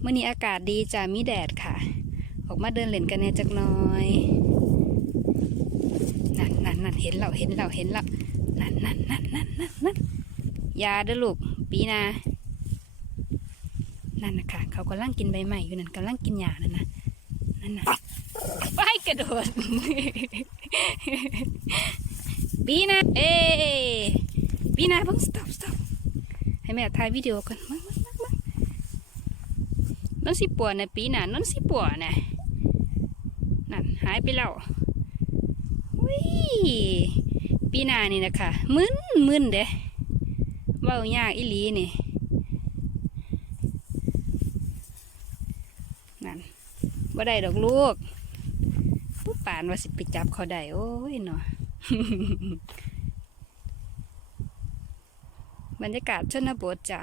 เมื่อนี้อากาศดีจ้ะมีแดดค่ะ ออกมาเดินเล่นกันแน่จักหน่อยนั่นนั่นนั่นเห็นเราเห็นเราเห็นเรานั่นนั่นนั่นนั่นนั่นนั่นยาเด้อลูกปีนานั่นนะคะเขากำลังกินใบใหม่อยู่นั่นกำลังกินหญ้านั่นนะนั่นนะไปกระโดดปีนาเอ้ปีนาเพิ่ง stop stop ให้แม่ถ่ายวิดีโอก่อนมามามามา นสิปัวนะปีนานั่นสิปัวนะนั่นหายไปแล้ววิปีนานี่นะคะมึนมึนเด้เว้ายากอีหลีนี่นั่นบ่ได้ดอกลูกผู้ป่านว่าสิไปจับเขาได้โอ้ยเนาะบรรยากาศชนบทจ้ะ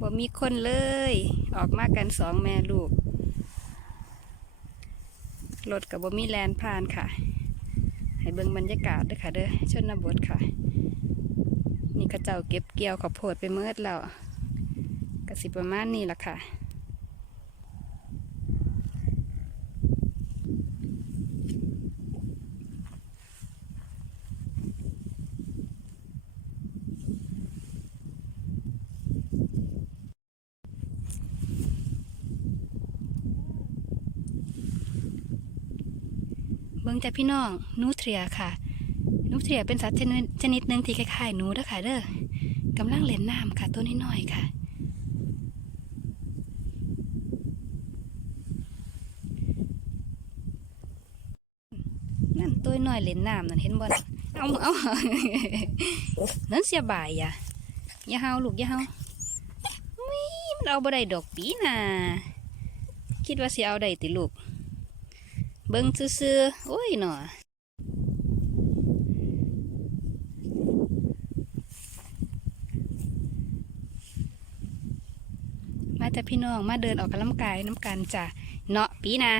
บ่มีคนเลย ออกมากันสองแม่ลูก รถกับบ่มีแลนผ่านค่ะ ให้เบิ่งบรรยากาศเด้วยค่ะ เด้อชนบทค่ะ นี่เขาเจ้าเก็บเกี่ยวข้าวโพดไปเมื่อแล้วกระสิประมาณนี้ละค่ะ เบิ่งจากพี่น้องนูเทรียค่ะ นูเทรียเป็นสัตว์ชนิดหนึ่งที่คล้ายๆหนูเด้อค่ะเด้อกำลังเล่นน้ำค่ะตัวน้อยๆค่ะ นั่นตัวน้อยเล่นน้ำนั่นเห็นบ่นเอาเอานั่นเสียบายอะอย่าเฮาลูกอย่าเฮาวิมันเอาบ่ได้ดอกปีน่ะคิดว่าสิเอาได้ติลูก เบิ่งซื่อๆโอ้ยหนอมาแต่พี่น้องมาเดินออกกำลังกายน้ำกันจ้ะเนาะปีนา